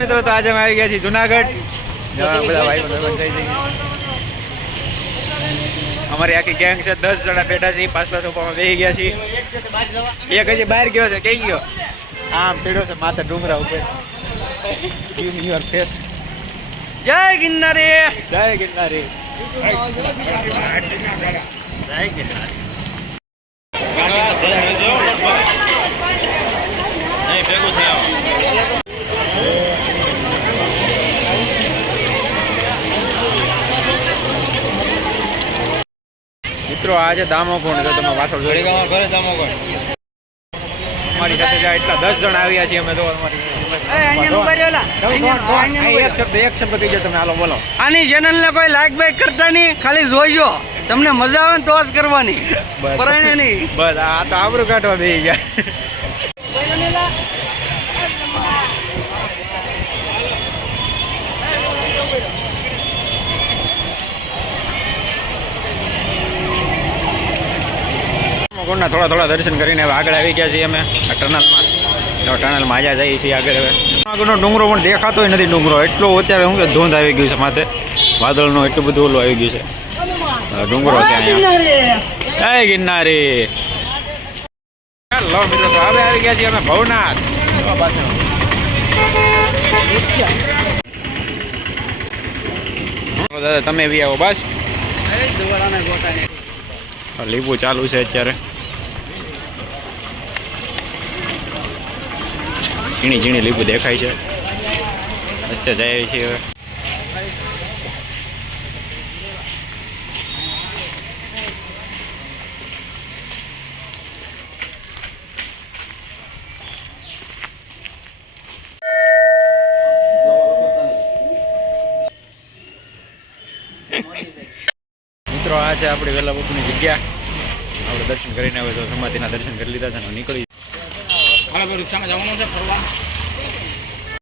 મિત્રો તો આજે અમે આવી ગયા છીએ જુનાગઢ. અમારી આખી ગેંગ છે દસ જણા બેઠા છે પાછલા સોફામાં બેસી ગયા છીએ. એક હજી બહાર ગયો છે કઈ ગયો? આમ ચડ્યો છે માથે ડુંગરા ઉપર. Give me your face. જય ગિરનારી. જય ગિરનારી. મિત્રો આજે દામો કોણ છે તમે પાછળ જોઈ ઘરે જમો કર અમારી સાથે જ્યાં એટલા દસ જણ આવ્યા છીએ અમે તો અમારી એક શબ્દ એક શબ્દ કહી તમે. હાલો બોલો. આની ચેનલ ને કોઈ લાઈક બાઈક કરતા નહીં ખાલી જોઈજો. તમને મજા આવે ને તો જ કરવાની. બસ. નહીં. બસ આ તો આબરું કાઢવા બે ગયા. કોણના થોડા થોડા દર્શન કરીને હવે આગળ આવી ગયા છીએ અમે. આ ટનલમાં. તો ટનલમાં આજા જઈએ છીએ આગળ હવે. આગળનો ડુંગરો પણ દેખાતો નથી ડુંગરો. એટલો અત્યારે શું કે ધૂંધ આવી ગયું છે માથે. વાદળનું એટલું બધું ઓલું આવી ગયું છે. ડુંગરો છે અહીંયા. જય ગિરનારી. લો મિત્રો તો હવે આવી ગયા છીએ અમે ભવનાથ. દાદા તમે બી આવો બસ. લીંબુ ચાલુ છે અત્યારે. ઝીણી ઝીણી લીંબુ દેખાય છે. રસ્તે જાય છે હવે. મિત્રો, આ છે આપણી વેલા બાપુની જગ્યા. આપણે દર્શન કરીને આવે તો સમાધિના દર્શન કરી લીધા છે અને નીકળી જવાનું છે ફરવા